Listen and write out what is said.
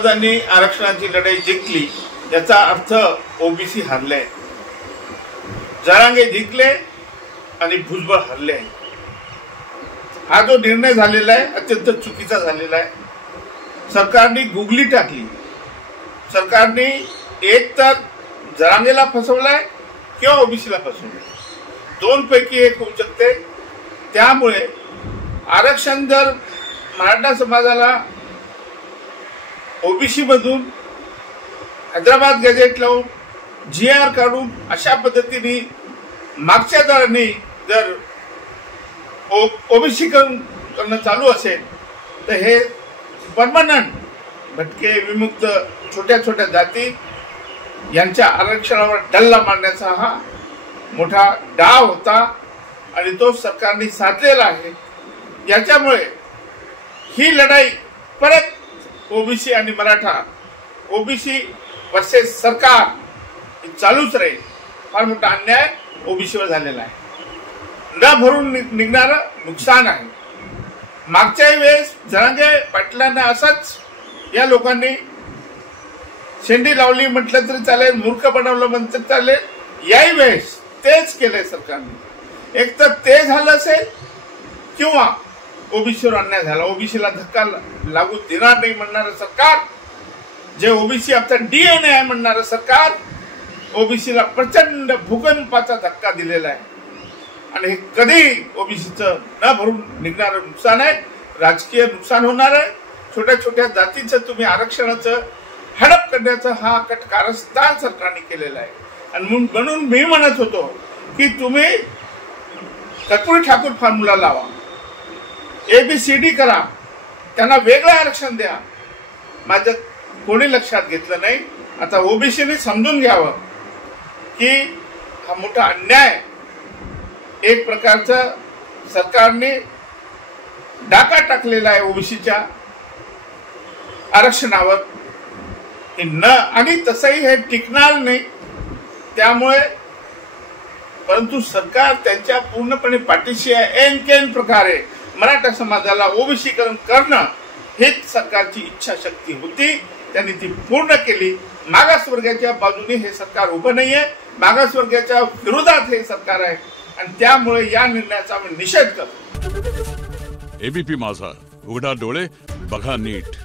समाजांनी आरक्षणाची लढाई जिंकली याचा अर्थ ओबीसी हरले, जरांगे जिंकले आणि भुजबळ हरले। हा जो निर्णय झालेला आहे अत्यंत चुकीचा झालेला आहे। सरकारने गुगली टाकली, सरकारने एक तर जरांगेला फसवलाय किंवा ओबीसीला फसवलंय, दोन पैकी एक होऊ शकते। त्यामुळे आरक्षण जर मराठा समाजाला ओबीसी मधून हैदराबाद गॅझेट लावून GR काढून अशा पद्धतीने मागच्या दराने जर ओबीसी करणं चालू असेल तर हे परमनंट भटके विमुक्त छोट्या छोट्या जाती यांच्या आरक्षणावर डल्ला मारण्याचा हा मोठा डाव होता आणि तो सरकारने साधलेला आहे। याच्यामुळे ही लढाई परत ओबीसी आणि मराठा, ओबीसी वर्सेस सरकार चालूच राहील। फार मोठा अन्याय ओबीसीवर झालेला आहे, न भरून निघणारं नुकसान आहे। मागच्याही वेळेस जरांगे पाटलांना असंच या लोकांनी शेंडी लावली म्हटलं तरी चालेल, मूर्ख बनवलं म्हटलं तरी चालेल। याही वेळेस तेच केलंय सरकारने। एक तर ते झालं असेल किंवा ओबीसीवर अन्याय झाला, ओबीसीला धक्का लागू देणार नाही म्हणणारं सरकार, जे ओबीसी आपला DNA आहे म्हणणारं सरकार ओबीसीला प्रचंड भूकंपाचा धक्का दिलेला आहे आणि हे कधी ओबीसीचं न भरून निघणारं नुकसान आहे, राजकीय नुकसान होणार आहे। छोट्या छोट्या जातीचं तुम्ही आरक्षणाचं हडप करण्याचा हा कारस्थान सरकारने केलेला आहे आणि म्हणून मी म्हणत होतो की तुम्ही कर्पूरी ठाकूर फॉर्म्युला लावा, ABCD करा, त्यांना वेगळं आरक्षण द्या। माझं कोणी लक्षात घेतलं नाही। आता ओबीसीने समजून घ्यावं की हा मोठा अन्याय एक प्रकारचा सरकारने डाका टाकलेला आहे ओबीसीच्या आरक्षणावर आणि तसंही हे टिकणार नाही। त्यामुळे परंतु सरकार त्यांच्या पूर्णपणे पाठीशी आहे। ऐन प्रकारे मराठा समाजाला ओबीसीकरण करणं हेच सरकारची इच्छाशक्ती होती, त्यांनी ती पूर्ण केली। मागासवर्गाच्या बाजूने हे सरकार उभं नाहीये, मागासवर्गाच्या विरोधात हे सरकार आहे आणि त्यामुळे या निर्णयाचा आम्ही निषेध करतो। ABP माझा, उघडा डोळे बघा नीट।